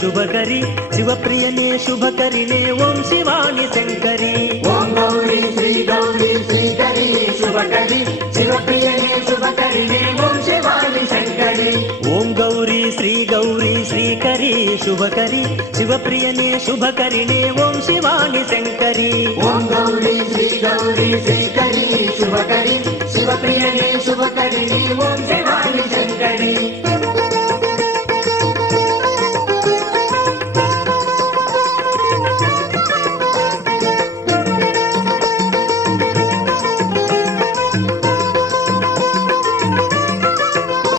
शुभकरी शिवप्रियने शुभकरिणे ओम शिवानि Shankari. ओम Gauri श्रीकरी शुभकरी शिवप्रियने शुभकरिणे ओम शिवानि Shankari. ओम Gauri श्रीकरी शुभकरी शिवप्रियने शुभकरिणे ओम शिवानि Shankari. ओम Gauri श्रीकरी शुभकरी शिवप्रियने शुभकरिणे ओम